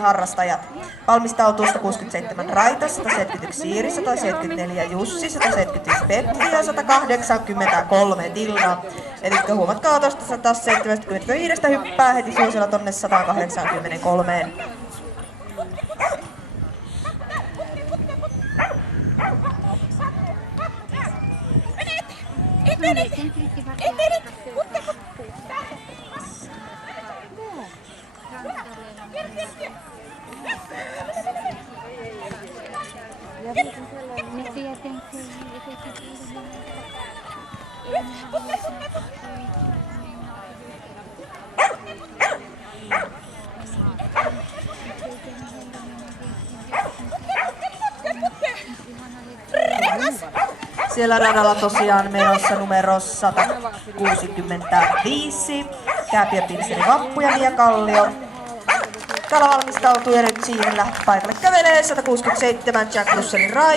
harrastajat. Valmistautuu 167 Raita, 171 Siiri, 174 Jussi, 175 Petri ja 183 Tilda. Eli huomatkaa tuosta 175 hyppää heti suosilla tonne 183. Siellä radalla tosiaan menossa numero 165, Kääpiö, Pilseri, Vappu ja Mia Kallio. Täällä valmistautuu ja nyt siinä paikalle kävelee 167 Jack Russellin Raita.